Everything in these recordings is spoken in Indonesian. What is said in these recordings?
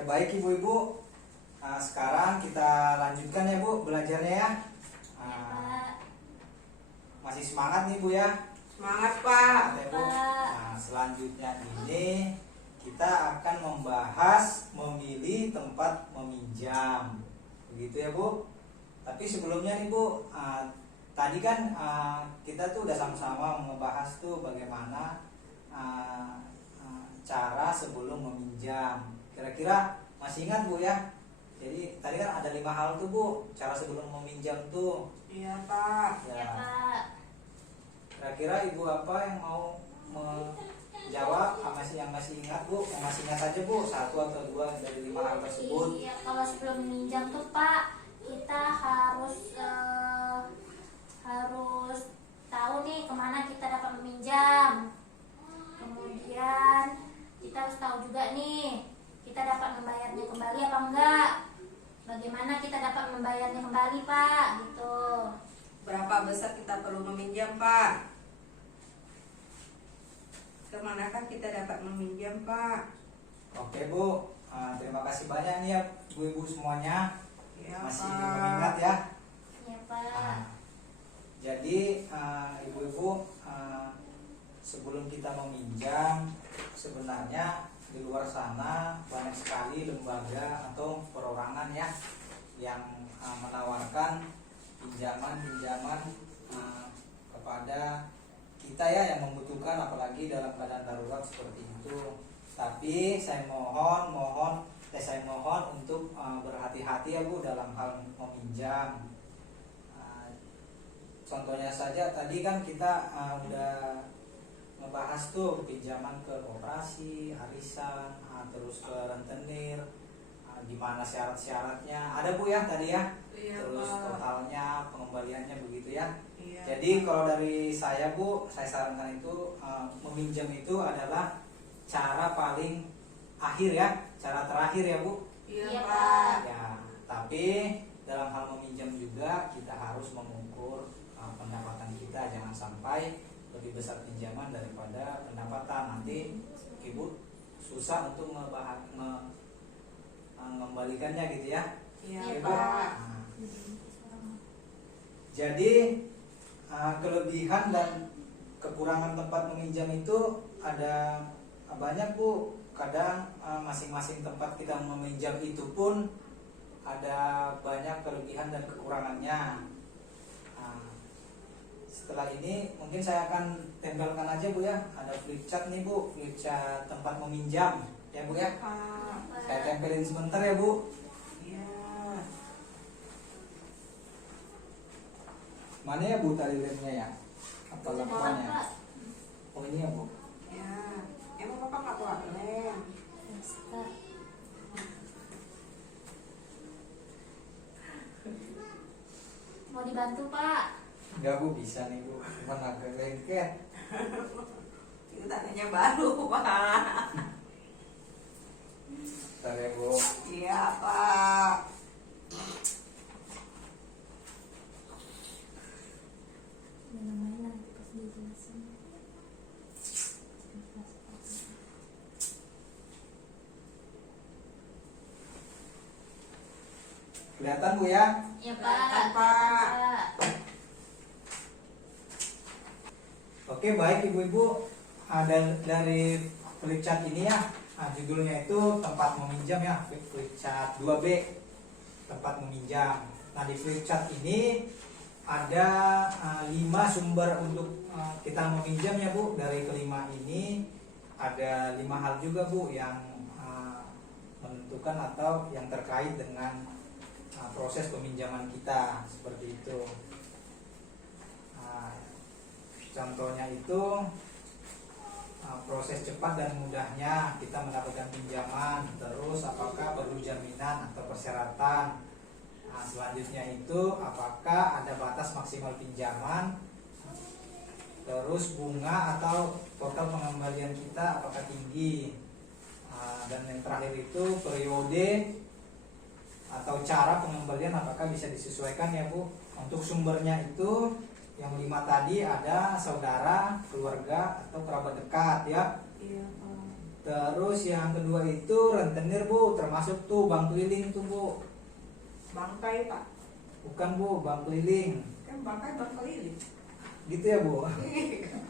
Oke, baik ibu-ibu. Sekarang kita lanjutkan ya bu belajarnya ya. Pak. Masih semangat nih bu ya? Semangat Pak. Semangat ya, Bu. Selanjutnya ini kita akan membahas memilih tempat meminjam, begitu ya bu. Tapi sebelumnya nih bu, tadi kan kita tuh udah sama-sama membahas tuh bagaimana cara sebelum meminjam. Kira-kira masih ingat bu ya? Jadi tadi kan ada 5 hal tuh bu, cara sebelum meminjam tuh. Iya Pak. Ya. Ya, Pak. Kira-kira ibu apa yang mau menjawab? Yang masih ingat bu? Yang masih ingat saja bu, 1 atau 2 dari 5 hal tersebut. Iya, kalau sebelum meminjam tuh Pak, kita harus tahu nih kemana kita dapat meminjam. Kemudian kita harus tahu juga nih kita dapat membayarnya kembali apa enggak. Bagaimana kita dapat membayarnya kembali Pak, gitu. Berapa besar kita perlu meminjam Pak? Kemanakah kita dapat meminjam Pak? Oke bu, terima kasih banyak nih ya ibu-ibu semuanya. Iya Masih Pak. mengingat ya. Iya Pak. Jadi ibu-ibu, sebelum kita meminjam, sebenarnya di luar sana banyak sekali lembaga atau perorangan ya yang menawarkan pinjaman kepada kita ya yang membutuhkan, apalagi dalam keadaan darurat seperti itu. Tapi saya mohon untuk berhati-hati ya bu dalam hal meminjam. Contohnya saja tadi kan kita udah ngebahas tuh pinjaman ke koperasi, arisan, terus ke rentenir, gimana syarat-syaratnya ada bu ya tadi ya. Iya, Terus Pak. totalnya, pengembaliannya begitu ya. Iya, Jadi Pak. kalau dari saya bu, saya sarankan itu meminjam itu adalah cara paling akhir ya, cara terakhir ya bu. Iya Iya, Pak. Pak. Ya, tapi dalam hal meminjam juga kita harus mengukur pendapatan kita, jangan sampai lebih besar pinjaman daripada pendapatan. Nanti ibu susah untuk mengembalikannya gitu ya. Iya Iya, Bu. Pak. Nah, jadi kelebihan dan kekurangan tempat meminjam itu ada banyak bu. Kadang masing-masing tempat kita meminjam itu pun ada banyak kelebihan dan kekurangannya. Setelah ini mungkin saya akan tempelkan aja bu ya, ada flip chart nih bu, flip chart tempat meminjam ya bu ya. Pak. Saya tempelin sebentar ya bu. Iya. Mana ya bu tali lemnya ya? Apa Pak. lemparnya? Oh ini ya bu. Ya. Emang Bapak nggak bawa lem? Mau dibantu Pak? Enggak bu, bisa nih bu, cuma agak lengket. Itu tandanya baru Pak. Bentar ya bu. Iya Pak. Kelihatan bu ya? Iya Kelihatan, Pak. Pak. Oke baik ibu-ibu, ada dari flip chart ini ya. Judulnya itu tempat meminjam ya, flip chart 2B, tempat meminjam. Nah di flip chart ini ada 5 sumber untuk kita meminjam ya bu. Dari kelima ini ada 5 hal juga bu yang menentukan atau yang terkait dengan proses peminjaman kita, seperti itu. Contohnya itu proses cepat dan mudahnya kita mendapatkan pinjaman, terus apakah perlu jaminan atau persyaratan. Selanjutnya itu apakah ada batas maksimal pinjaman, terus bunga atau total pengembalian kita apakah tinggi, dan yang terakhir itu periode atau cara pengembalian apakah bisa disesuaikan ya bu. Untuk sumbernya itu yang 5 tadi ada saudara, keluarga atau kerabat dekat ya. Iya Pak. Terus yang kedua itu rentenir Bu, termasuk tuh bank keliling tuh Bu. Bangkai Pak. Bukan Bu, bank keliling. Kan bangkai bang keliling. Gitu ya Bu.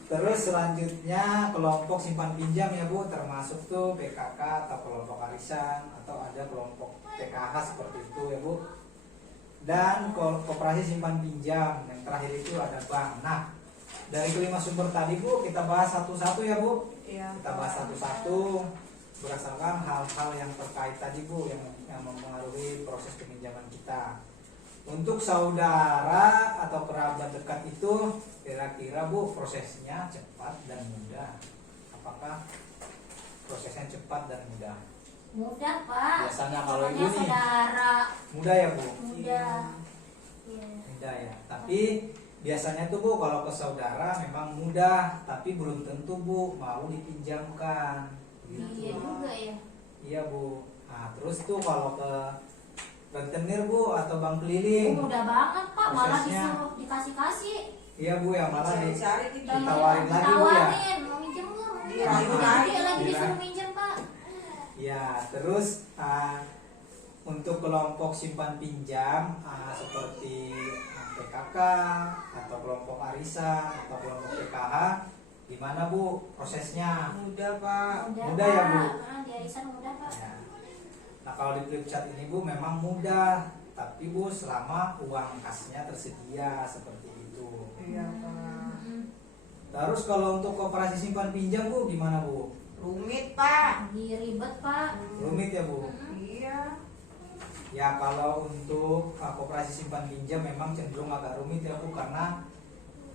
Terus selanjutnya kelompok simpan pinjam ya Bu, termasuk tuh PKK atau kelompok arisan atau ada kelompok PKH seperti itu ya Bu. Dan koperasi simpan pinjam, yang terakhir itu ada bank. Nah, dari kelima sumber tadi Bu, kita bahas satu-satu ya Bu. Iya. Kita bahas satu-satu berdasarkan hal-hal yang terkait tadi Bu, yang mempengaruhi proses peminjaman kita. Untuk saudara atau kerabat dekat itu kira-kira Bu prosesnya cepat dan mudah. Apakah prosesnya cepat dan mudah? Mudah Pak. Biasanya kalau Namanya ibu nih saudara. mudah ya Bu? Mudah. Iya. Mudah ya. Tapi biasanya tuh Bu kalau ke saudara memang mudah, tapi belum tentu Bu mau dipinjamkan. Iya juga ya. Iya Bu. Nah terus tuh kalau ke rentenir Bu atau bank keliling, Mudah banget Pak, malah prosesnya. disuruh dikasih-kasih. iya Bu ya malah Cari-cari kita. Ditawarin lagi, Bu, ya? Ditawarin, mau minjem nggak? Mau minjem Dirayu nggak? lagi. Dia lagi Dirayu. disuruh minjem Pak. ya. Terus untuk kelompok simpan pinjam seperti PKK atau kelompok arisan atau kelompok PKH, gimana Bu prosesnya? Mudah Pak. Mudah ya, Bu? Di arisan mudah Pak. Ya. Nah kalau di Flipchart ini Bu memang mudah, tapi Bu selama uang kasnya tersedia seperti itu. Iya Pak. Terus kalau untuk koperasi simpan pinjam Bu gimana Bu? Rumit Pak. Ribet Pak. Rumit ya Bu? Iya. Ya kalau untuk koperasi simpan pinjam memang cenderung agak rumit ya Bu, karena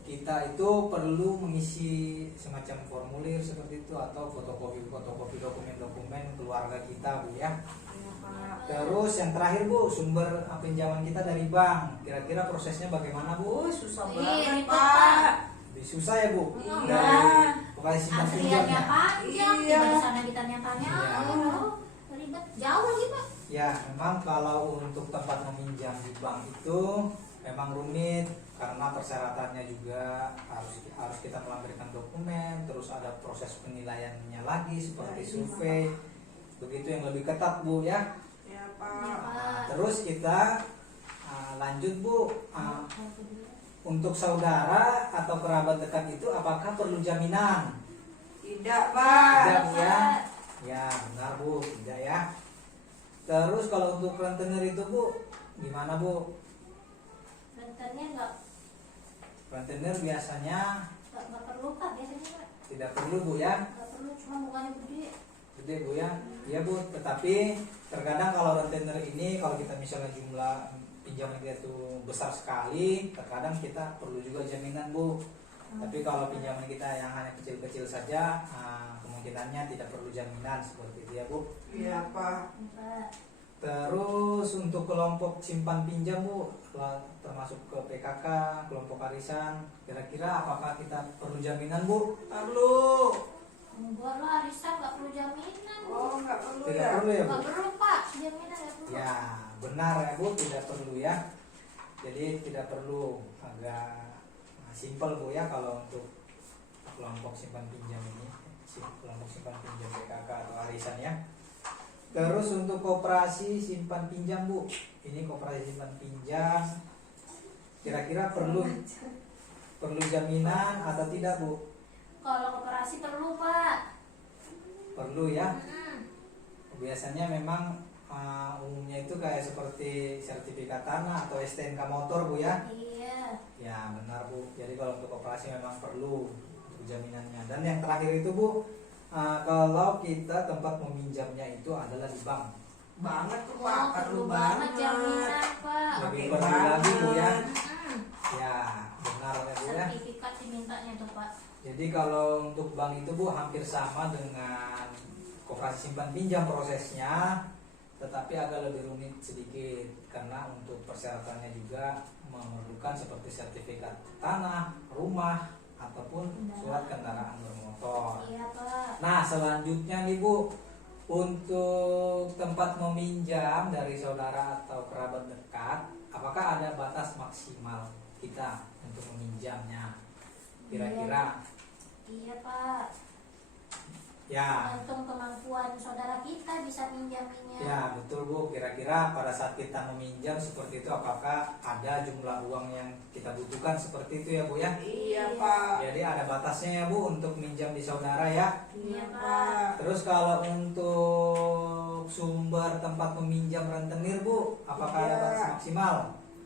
kita itu perlu mengisi semacam formulir seperti itu atau fotokopi dokumen-dokumen keluarga kita Bu ya. Iya Pak. Terus yang terakhir Bu, sumber pinjaman kita dari bank. Kira-kira prosesnya bagaimana Bu? Susah Iya, banget ribet, Pak. Lebih susah ya Bu Iya. dari koperasi simpan pinjam Antriannya ya. panjang, Iya. di sana ditanya-tanya. Iya. Ribet, jauh lagi Pak. Ya memang kalau untuk tempat meminjam di bank itu memang rumit karena persyaratannya juga harus kita melampirkan dokumen, terus ada proses penilaiannya lagi seperti survei, begitu yang lebih ketat Bu ya. Iya Iya, Pak. Pak. Terus kita lanjut Bu, untuk saudara atau kerabat dekat itu apakah perlu jaminan? Tidak Pak. Tidak Bu ya. Ya benar Bu, tidak ya. Terus kalau untuk rentenir itu Bu gimana Bu? Rentenir nggak Rentenir biasanya perlu Pak biasanya Pak. tidak perlu Bu ya. Nggak perlu, cuma bunganya gede. Gede Bu ya. Iya Bu, tetapi terkadang kalau rentenir ini kalau kita misalnya jumlah pinjaman kita itu besar sekali, terkadang kita perlu juga jaminan Bu. Tapi kalau pinjaman kita yang hanya kecil-kecil saja, kemungkinannya tidak perlu jaminan seperti itu ya Bu. Iya Pak. Pak. Terus untuk kelompok simpan pinjam Bu, termasuk ke PKK, kelompok arisan, kira-kira apakah kita perlu jaminan Bu? Perlu. Enggak lah, arisan nggak perlu jaminan. Oh nggak perlu Tidak ya. perlu ya Bu? Nggak perlu Pak, jaminan nggak perlu. Ya benar ya Bu, tidak perlu ya. Jadi tidak perlu, agak simpel Bu ya kalau untuk kelompok simpan pinjam ini, kelompok simpan pinjam PKK atau arisan ya. Terus untuk koperasi simpan pinjam Bu, ini koperasi simpan pinjam, kira-kira perlu jaminan atau tidak Bu? Kalau koperasi perlu Pak. Perlu ya. Mm-mm. Biasanya memang umumnya itu kayak seperti sertifikat tanah atau STNK motor Bu ya. Iya. Ya benar Bu. Jadi kalau untuk koperasi memang perlu untuk jaminannya. Dan yang terakhir itu Bu, kalau kita tempat meminjamnya itu adalah di bank, Banget tuh Oh, Pak. Perlu banget. jaminan Pak. lebih Oke, perlu lagi Bu ya. Mm-mm. Ya benar ya Bu ya. Sertifikat dimintanya tuh Pak. Jadi kalau untuk bank itu Bu hampir sama dengan koperasi simpan pinjam prosesnya, tetapi agak lebih rumit sedikit karena untuk persyaratannya juga memerlukan seperti sertifikat tanah, rumah ataupun surat kendaraan bermotor. Iya Pak. Nah selanjutnya nih Bu, untuk tempat meminjam dari saudara atau kerabat dekat, apakah ada batas maksimal kita untuk meminjamnya? Kira-kira Iya Pak. Ya, Tergantung kemampuan saudara kita bisa minjaminya. ya betul Bu. Kira-kira pada saat kita meminjam seperti itu, apakah ada jumlah uang yang kita butuhkan seperti itu ya Bu ya? Iya Pak. Jadi ada batasnya ya Bu untuk minjam di saudara ya. Iya Pak. Terus kalau untuk sumber tempat meminjam rentenir Bu, apakah ada Iya. batas maksimal?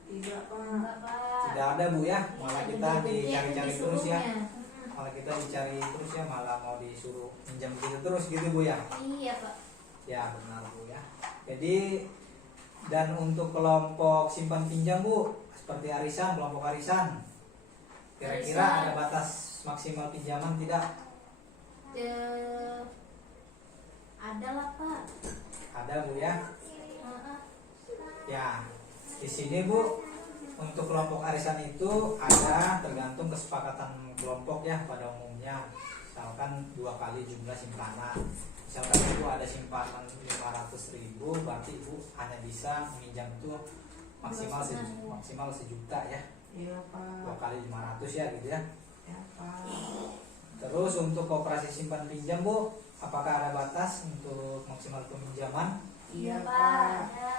Tidak Pak. Enggak, Pak. Tidak ada Bu ya, malah kita Gede-gede dicari-cari terus ya. disuruhnya. Malah kita dicari terus ya, malah mau disuruh minjam gitu terus gitu Bu ya. Iya, Pak. Ya benar Bu ya. Jadi dan untuk kelompok simpan pinjam Bu, seperti arisan, kelompok arisan, kira-kira Arisan. ada batas maksimal pinjaman tidak? Ada lah, Pak. Ada Bu ya. Heeh. Ya, di sini Bu, untuk kelompok arisan itu ada tergantung kesepakatan kelompok ya pada umumnya. Misalkan 2 kali jumlah simpanan. Misalkan Ibu ada simpanan 500.000, berarti Ibu hanya bisa meminjam itu maksimal sejuta ya. Iya 2 Pak. kali 500 ya gitu ya. Iya Pak. Terus untuk koperasi simpan pinjam Bu, apakah ada batas untuk maksimal peminjaman? Iya Pak. Pak. Ada.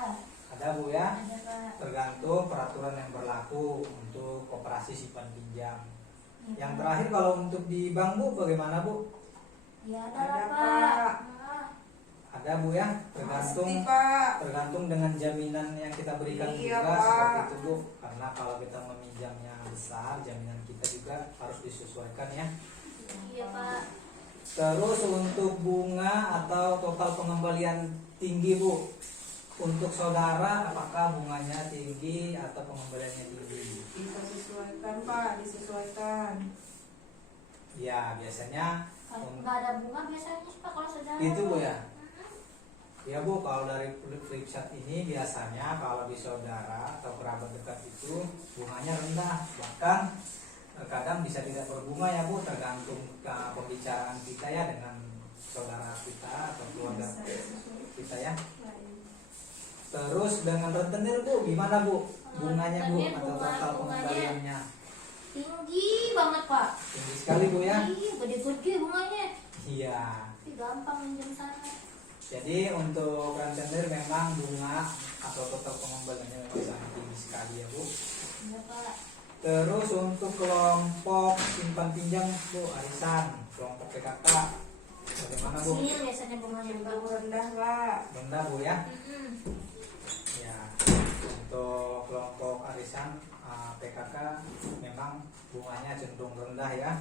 Ada Bu ya. Ada, Pak. Tergantung peraturan yang berlaku untuk koperasi simpan pinjam. Iya, Yang Pak. terakhir kalau untuk di bank Bu, bagaimana Bu? Ya ada, Ada, lah, Pak. Pak. Heeh. Ada Bu ya, tergantung Pasti Pak. tergantung dengan jaminan yang kita berikan Iya, juga Pak. seperti itu Bu. Karena kalau kita meminjamnya besar, jaminan kita juga harus disesuaikan ya. Iya, Pak. Terus untuk bunga atau total pengembalian tinggi Bu, untuk saudara apakah bunganya tinggi atau pengembaliannya tinggi? Bisa sesuaikan Pak, disesuaikan. Ya biasanya Kalau nggak ada bunga biasanya sih, Pak, kalau saudara. itu Bu ya. Ya Bu, kalau dari flip chart ini biasanya kalau di saudara atau kerabat dekat itu bunganya rendah, bahkan kadang bisa tidak berbunga ya Bu, tergantung pembicaraan kita ya dengan saudara kita atau keluarga Bisa disesuaikan. kita ya. Terus dengan rentenir Bu, gimana Bu? Bunganya Bu Rentenir, atau total bunganya pengembaliannya? Tinggi banget, Pak. Tinggi sekali Bu ya. Iya, gede-gede bunganya. Iya. Tapi gampang minjem sana. Jadi untuk rentenir memang bunga atau total pengembaliannya memang sangat tinggi sekali ya Bu. Iya, Pak. Terus untuk kelompok simpan pinjam Bu, arisan, kelompok PKK, bagaimana Bu? Kecil biasanya bunganya, Pak. Cenderung rendah Pak. Rendah Bu ya. Mm-mm. Ya, untuk kelompok arisan PKK memang bunganya cenderung rendah ya.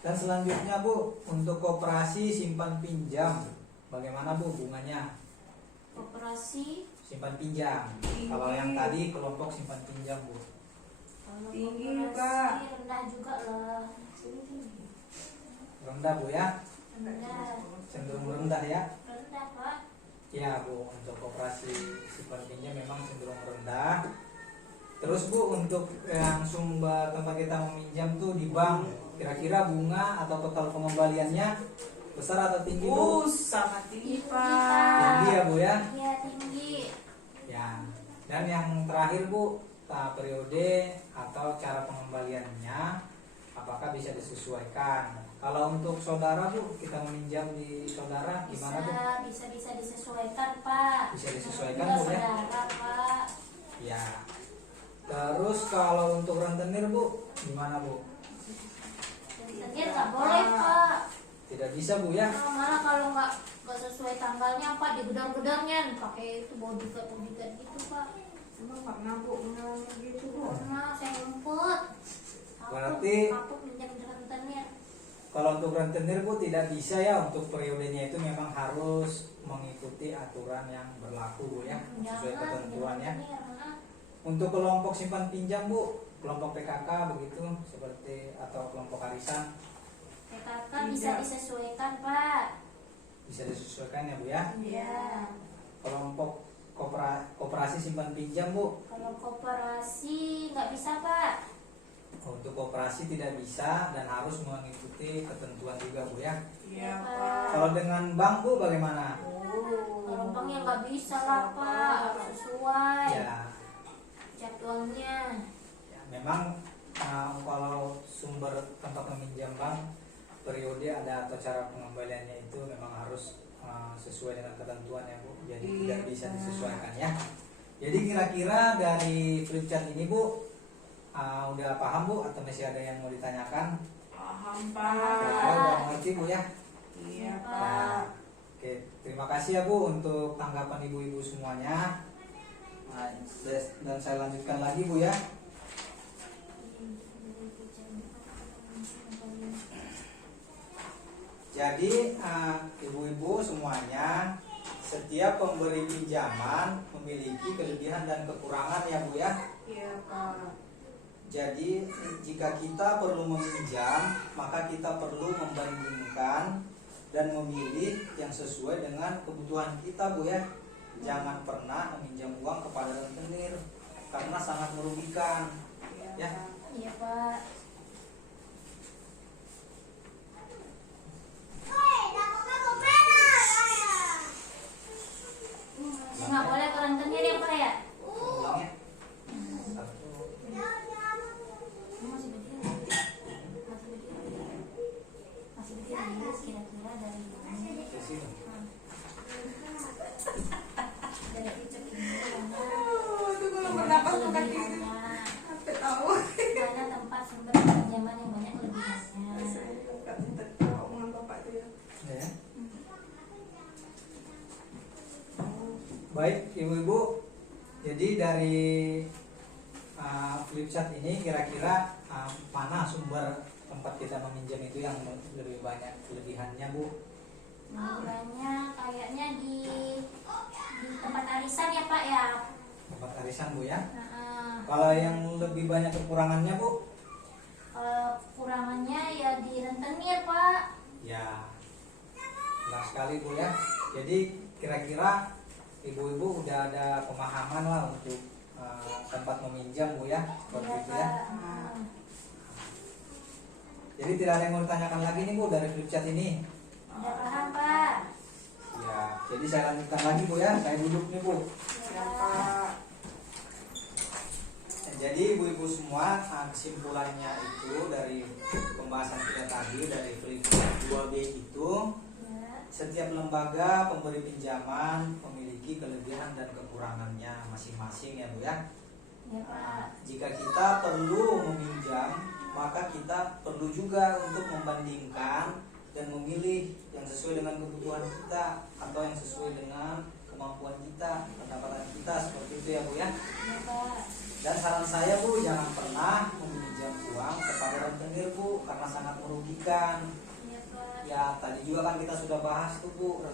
Dan selanjutnya Bu, untuk koperasi simpan pinjam, bagaimana Bu bunganya? Koperasi Simpan pinjam. Tinggi. Kalau yang tadi kelompok simpan pinjam Bu, kalau Tinggi, koperasi Pak. rendah juga lah. Sini tinggi. rendah Bu ya, Rendah. cenderung rendah ya. Rendah, Pak. Ya Bu, untuk koperasi simpan pinjam memang cenderung rendah. Terus Bu, untuk yang sumber tempat kita meminjam tuh di bank, kira-kira bunga atau total pengembaliannya besar atau tinggi Bu? Sangat tinggi Tinggi, Pak. Tinggi ya Bu ya. Iya, tinggi. Ya. Dan yang terakhir Bu, periode atau cara pengembaliannya apakah bisa disesuaikan? Kalau untuk saudara Bu, kita meminjam di saudara gimana Bu? Bisa disesuaikan, Pak. Bisa disesuaikan, Namanya Bu, ya? saudara, Pak. Ya. Terus kalau untuk rentenir Bu, gimana Bu? Rentenir nggak boleh, Pak. Tidak bisa Bu ya? Nah, malah kalau nggak sesuai tanggalnya, Pak, digedor-gedornya pakai itu bodyguard gitu, Pak. Emang pernah Bu mengalami gitu Bu? Karena saya ngumpet. Berarti- Takut minjem rentenir. Kalau untuk rentenir Bu tidak bisa ya, untuk periodenya itu memang harus mengikuti aturan yang berlaku Bu ya, sesuai ketentuan ya. Untuk kelompok simpan pinjam Bu, kelompok PKK begitu seperti atau kelompok arisan PKK bisa disesuaikan, Pak. bisa disesuaikan ya Bu ya. Iya. Kelompok koperasi simpan pinjam Bu, Kalau koperasi nggak bisa, Pak. untuk koperasi tidak bisa dan harus mengikuti ketentuan juga Bu ya. Iya Pak. Kalau dengan bank Bu bagaimana? Kalau bank yang nggak bisa lah, Pak. Harus sesuai Ya, jadwalnya. ya memang kalau sumber tempat meminjam bank periode ada atau cara pengembaliannya itu memang harus sesuai dengan ketentuan ya Bu. Jadi Iya, tidak bisa Pak. disesuaikan ya. Jadi kira-kira dari flip chart ini Bu, udah paham Bu atau masih ada yang mau ditanyakan? Paham, Kira-kira Pak. udah mengerti Bu ya? Iya, Nah, Pak. oke, terima kasih ya Bu untuk tanggapan ibu-ibu semuanya. Nah, dan saya lanjutkan lagi Bu ya. Jadi ibu-ibu semuanya, setiap pemberi pinjaman memiliki kelebihan dan kekurangan ya Bu ya. Iya, Pak. Jadi jika kita perlu meminjam, maka kita perlu membandingkan dan memilih yang sesuai dengan kebutuhan kita Bu ya. Jangan pernah meminjam uang kepada rentenir karena sangat merugikan. Iya, Ya. Pak. Iya Pak. Nggak boleh ke rentenir ya Pak ya? Ulangnya. Satu. Ini masih berdiri. Masih berdiri kira-kira dari ini. Ke sini. Dari ucap ini karena Itu kalau bernapas tuh kaki itu. kelebihannya. Sampai tahu. Karena tempat sumber pinjaman yang banyak kelebihannya. Saya nggak minta tahu omongan Bapak itu ya. Ya. Baik ibu-ibu, jadi dari flip chart ini kira-kira mana sumber tempat kita meminjam itu yang lebih banyak kelebihannya Bu? Banyak kayaknya di tempat arisan ya Pak ya. Tempat arisan Bu ya. Nah, Kalau yang lebih banyak kekurangannya Bu? kalau kurangannya ya di rentenir Pak. Ya, benar sekali Bu ya. Jadi kira-kira ibu-ibu udah ada pemahaman lah untuk tempat meminjam Bu ya, seperti Iya itu ya. Pak. Jadi tidak ada yang mau ditanyakan lagi nih Bu dari flip chart ini. Udah paham Pak? Ya, jadi saya lanjutkan lagi Bu ya. Saya duduk nih Bu. Iya Ya, Pak. Pak. Jadi ibu-ibu semua, kesimpulannya itu dari pembahasan kita tadi dari flip chart 2B itu, Ya. setiap lembaga pemberi pinjaman memiliki kelebihan dan kekurangannya masing-masing ya Bu ya. Iya Pak. Jika kita perlu meminjam, maka kita perlu juga untuk membandingkan dan memilih yang sesuai dengan kebutuhan kita atau yang sesuai dengan kemampuan kita, pendapatan kita, seperti itu ya Bu ya. Iya Pak. Dan saran saya Bu, jangan pernah meminjam uang kepada rentenir Bu, karena sangat merugikan. Iya Pak. Ya tadi juga kan kita sudah bahas tuh Bu,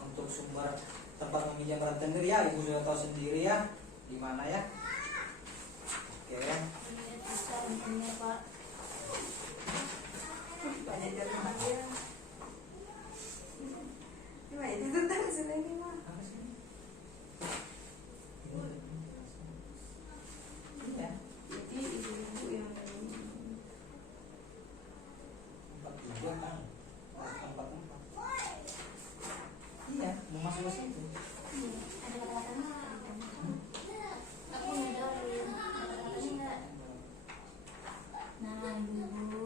untuk sumber tempat meminjam rentenir ya, Ibu sudah tahu sendiri ya, di mana ya. Oke. Iya bisa rentenir Pak. Banyak jalan dia. Gimana itu tadi sini mah? Apa sih ini? Iya, Jadi ibu-ibu yang tadi. 43 kan. 44. Iya, mau masuk ke situ. Ada kata-katanya nggak? Aku ngedorin. Ada kata-katanya nggak? Nah ibu-ibu.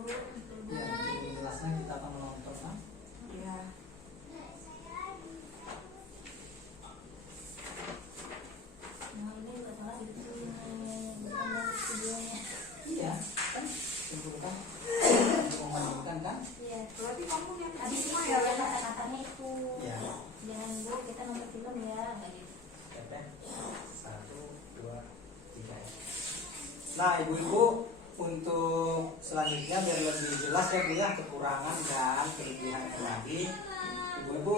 Ya, lebih jelasnya kita akan menonton kan. Iya. Nah ini juga salah gitu nih. Bukan dari videonya. Iya, kan simpulkan untuk membandingkan kan. Iya. Berarti kamu yang Habis itu semua ya ya. kata-katanya itu. Iya. Jangan bu, kita nonton film ya. Nggak gitu. Siapa? 1, 2, 3. Nah ibu-ibu, untuk selanjutnya biar lebih jelas ya Bu ya kekurangan dan kelebihan lagi. Ibu-ibu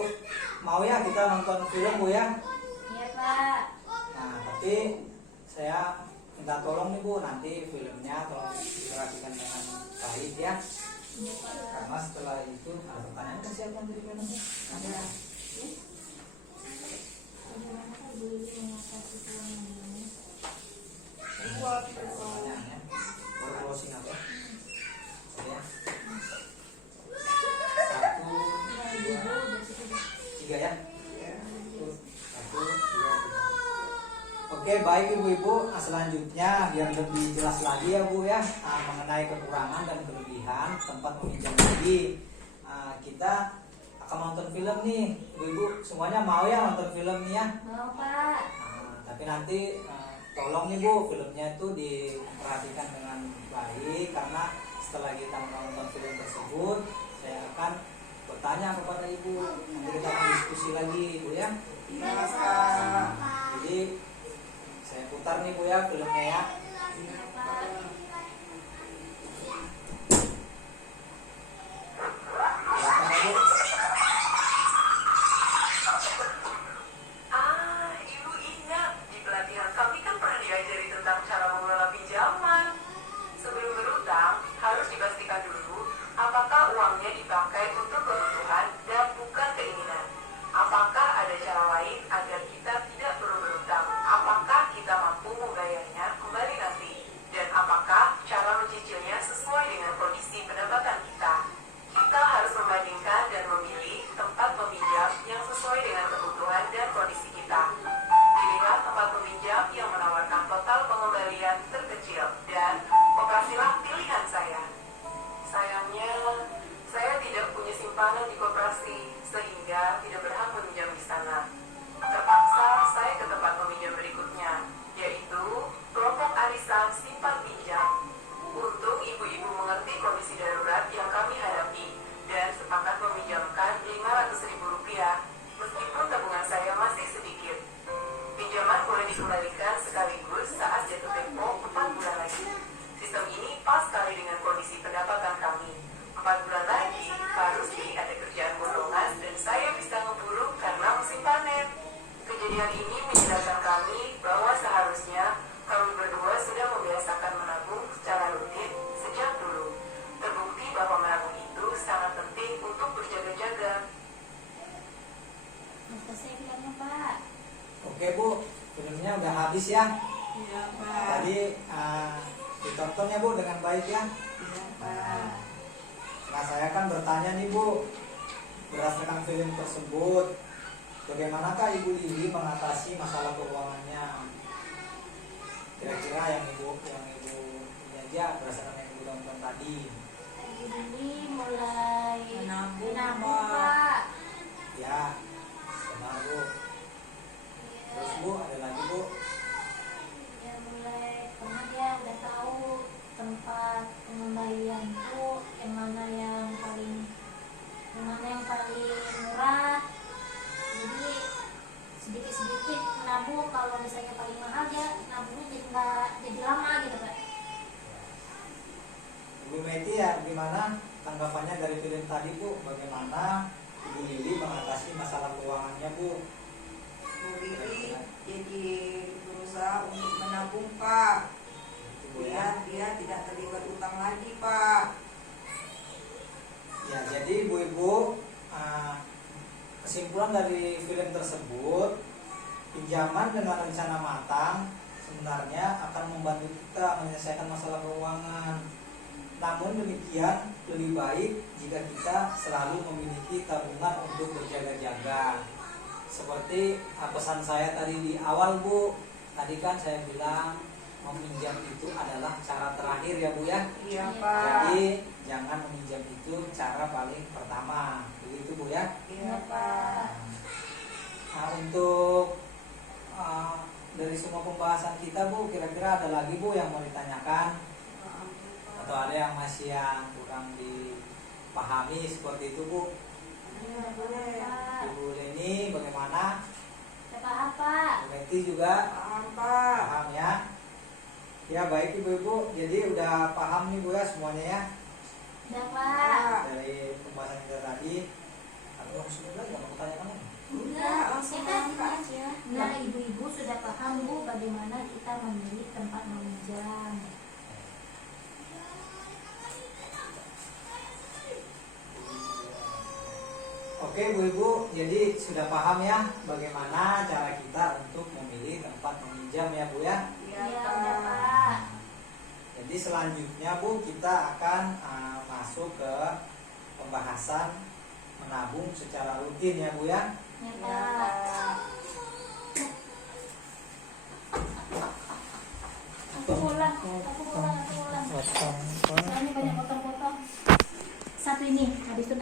mau ya kita nonton film Bu ya? Iya Pak. Nah tapi saya minta tolong nih Bu, nanti filmnya tolong diperhatikan dengan baik ya. Iya Pak. Karena setelah itu ada pertanyaan kan siapa yang beri filmnya? Ada. Bagaimana kan ibu-ibu mengatasi uang ini? Buat Pertanyaannya baru closing apa? Oke ya. 1, Ya ibu-ibu dari situ deh. 3 ya. ya. 1, 2, 3. Oke baik ibu-ibu, selanjutnya biar lebih jelas lagi ya Bu ya mengenai kekurangan dan kelebihan tempat meminjam lagi. kita akan nonton film nih, ibu-ibu semuanya mau ya nonton film nih ya? Mau Pak. Tapi nanti tolong nih Bu, filmnya itu diperhatikan dengan baik, karena setelah kita menonton film tersebut saya akan bertanya kepada ibu, nanti kita akan diskusi lagi Bu ya. Iya Pak. Jadi saya putar nih Bu ya filmnya ya. Iya Pak. Silakan ya, Bu. Ibu ingat di pelatihan kami kan pernah diajari tentang cara mengelola pinjaman. Sebelum berutang, harus dipastikan dulu apakah uangnya dipakai untuk kebutuhan dan bukan keinginan. Apakah ada cara lain agar kita tidak perlu berutang? Apakah kita mampu membayarnya kembali nanti? Dan apakah cara mencicilnya sesuai dengan kondisi pendapatan kita? Kita harus membandingkan dan memilih tempat peminjam yang sesuai dengan kebutuhan dan kondisi kita. Pilihlah tempat peminjam yang menawarkan total pengembalian terkecil dan koperasilah pilihan saya. Sayangnya, saya tidak punya simpanan di koperasi sehingga tidak berhak meminjam di sana. Terpaksa saya ke tempat peminjam berikutnya, yaitu kelompok arisan simpan pinjam. Untung ibu-ibu mengerti kondisi darurat yang kami hadapi dan sepakat meminjamkan Rp500.000 meskipun tabungan saya masih sedikit. Pinjaman boleh dikembalikan sekaligus saat jatuh tempo 4 bulan lagi. Sistem ini pas sekali dengan kondisi pendapatan kami. 4 bulan lagi baru sedikit ada kerjaan borongan dan saya bisa ngeburu karena musim panen. Kejadian ini menjelaskan kami bahwa seharusnya kami berdua sudah membiasakan menabung secara rutin sejak dulu. Terbukti bahwa menabung itu sangat penting untuk berjaga-jaga. Selesai filmnya Pak. Oke Bu, filmnya udah habis ya. Iya Pak. Tadi ditonton ya Bu dengan baik ya. Iya Pak. Nah saya kan bertanya nih Bu, berdasarkan film tersebut, bagaimanakah Ibu Lili mengatasi masalah keuangannya? Kira-kira yang ibu ini aja berdasarkan yang Ibu tonton tadi. Jadi mulai Menabung, menabung Pak. Pak. Ya, benar Bu. Terus Bu, ada lagi Bu? Ya mulai karena dia udah tahu tempat pengembalian tuh yang mana yang paling murah. Jadi sedikit-sedikit menabung, kalau misalnya paling mahal dia nabungnya jadi lama gitu Pak. Ibu Meti ya, gimana tanggapannya dari film tadi Bu? Bagaimana Ibu Lili mengatasi masalah keuangannya Bu? Bu Lili jadi berusaha untuk menabung Pak. Itu Bu ya. Biar dia tidak terlibat utang lagi Pak. Ya, jadi ibu-ibu, kesimpulan dari film tersebut, pinjaman dengan rencana matang sebenarnya akan membantu kita menyelesaikan masalah keuangan. Namun demikian, lebih baik jika kita selalu memiliki tabungan untuk berjaga-jaga. Seperti pesan saya tadi di awal Bu, tadi kan saya bilang meminjam itu adalah cara terakhir ya Bu ya. Iya Iya. Pak. Jadi jangan meminjam itu cara paling pertama, begitu Bu ya. Iya Pak. Nah, untuk dari semua pembahasan kita Bu, kira-kira ada lagi Bu yang mau ditanyakan atau ada yang masih yang kurang dipahami seperti itu Bu? Iya boleh Pak. Ibu Leni bagaimana? Udah paham Pak. Bu Meti juga Paham Pak. paham ya? Ya baik ibu-ibu, jadi udah paham nih Bu ya semuanya ya Udah Pak. dari pembahasan kita tadi. Aku langsung lagi mau bertanya kamu. Enggak, langsung kita angkat aja. Nah, ibu-ibu sudah paham Bu bagaimana kita memilih tempat meminjam. Oke Bu Ibu, jadi sudah paham ya bagaimana cara kita untuk memilih tempat meminjam ya Bu ya. Iya Iya Pak. udah Pak. Jadi selanjutnya Bu, kita akan masuk ke pembahasan menabung secara rutin ya Bu ya. Ya Iya Pak. Pak. Aku pulang. Soalnya banyak potong-potong. Satu ini habis itu